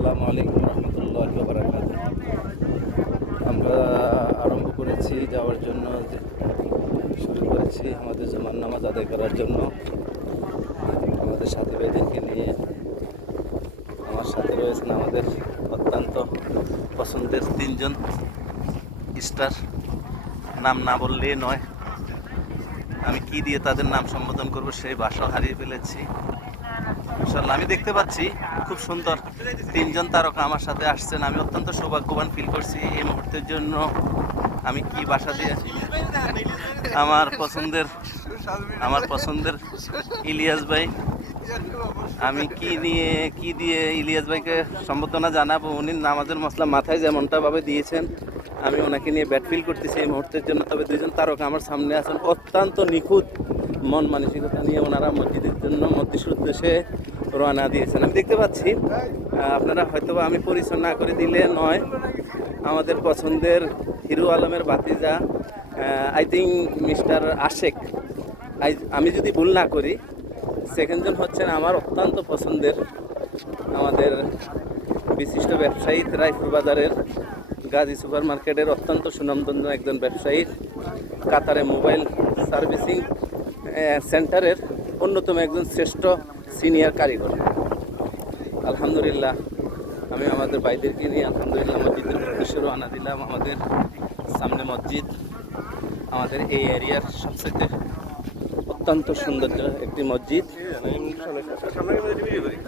আসসালামু আলাইকুম রহমতুল্লাহি ওয়া বারাকাতুহু। আমরা আরম্ভ করেছি যাওয়ার জন্য, শুরু করেছি আমাদের জুমার নামাজ আদায় করার জন্য আমাদের সাথী ভাইদেরকে নিয়ে। আমার সাথে রয়েছেন আমাদের অত্যন্ত পছন্দের তিনজন স্টার। নাম না বললেই নয়, আমি কি দিয়ে তাদের নাম সম্বোধন করব সেই ভাষা হারিয়ে ফেলেছি। ইনশাআল্লাহ আমি দেখতে পাচ্ছি খুব সুন্দর তিনজন তারকা আমার সাথে আসছেন। আমি অত্যন্ত সৌভাগ্যবান ফিল করছি এই মুহূর্তের জন্য। আমি কি ভাষা দিয়ে আমার পছন্দের ইলিয়াস ভাই, আমি কি দিয়ে ইলিয়াস ভাইকে সম্বোধনা জানাবো। উনি নামাজের মশলা মাথায় যেমনটা ভাবে দিয়েছেন, আমি ওনাকে নিয়ে ব্যাট ফিল করতেছি এই মুহূর্তের জন্য। তবে দুইজন তারকা আমার সামনে আছেন, অত্যন্ত নিখুঁত মন মানসিকতা নিয়ে ওনারা মসজিদের জন্য, মসজিদের উদ্দেশ্যে রওনা দিয়েছেন। আমি দেখতে পাচ্ছি, আপনারা হয়তো আমি পরিচয় না করে দিলে নয়, আমাদের পছন্দের হিরো আলমের ভাতিজা, আই থিঙ্ক মিস্টার আশেক, আমি যদি ভুল না করি। সেকেন্ড জন হচ্ছেন আমার অত্যন্ত পছন্দের আমাদের বিশিষ্ট ব্যবসায়ী, রায়পুর বাজারের গাজী সুপার মার্কেটের অত্যন্ত সুনামধন্য একজন ব্যবসায়ী, কাতারে মোবাইল সার্ভিসিং সেন্টারের অন্যতম একজন শ্রেষ্ঠ সিনিয়র কারিগর। আলহামদুলিল্লাহ, আমি আমাদের ভাইদেরকে নিয়ে আলহামদুলিল্লাহ মসজিদের উদ্দেশ্যে রওনা দিলাম। আমাদের সামনে মসজিদ, আমাদের এই এরিয়ার সবচেয়ে অত্যন্ত সুন্দর একটি মসজিদ,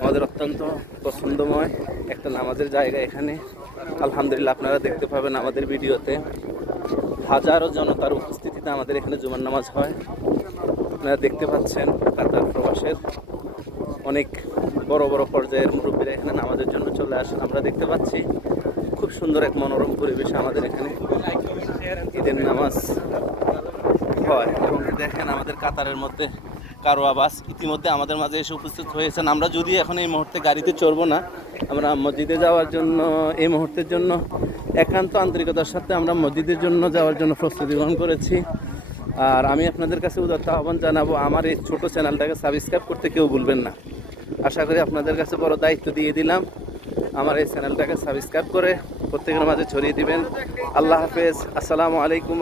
আমাদের অত্যন্ত পছন্দময় একটা নামাজের জায়গা এখানে। আলহামদুলিল্লাহ, আপনারা দেখতে পাবেন আমাদের ভিডিওতে হাজারো জনতার উপস্থিতিতে আমাদের এখানে জুমার নামাজ হয়। আপনারা দেখতে পাচ্ছেন কাতার প্রবাসের অনেক বড় বড় পর্যায়ের মুরব্বীরা এখানে নামাজের জন্য চলে আসেন। আমরা দেখতে পাচ্ছি খুব সুন্দর এক মনোরম পরিবেশে আমাদের এখানে ঈদের নামাজ হয়। এবং দেখেন আমাদের কাতারের মধ্যে কারো আবাস ইতিমধ্যে আমাদের মাঝে এসে উপস্থিত হয়েছেন। আমরা যদি এখন এই মুহূর্তে গাড়িতে চড়বো না, আমরা মসজিদে যাওয়ার জন্য এই মুহূর্তের জন্য একান্ত আন্তরিকতার সাথে আমরা মসজিদের জন্য যাওয়ার জন্য প্রস্তুতি গ্রহণ করেছি। আর আমি আপনাদের কাছে উদাত্ত আহ্বান জানাবো, আমার এই ছোটো চ্যানেলটাকে সাবস্ক্রাইব করতে কেউ ভুলবেন না। আশা করি আপনাদের কাছে বড় দায়িত্ব দিয়ে দিলাম, আমার এই চ্যানেলটাকে সাবস্ক্রাইব করে প্রত্যেকের মাঝে ছড়িয়ে দিবেন। আল্লাহ হাফেজ, আসসালামু আলাইকুম।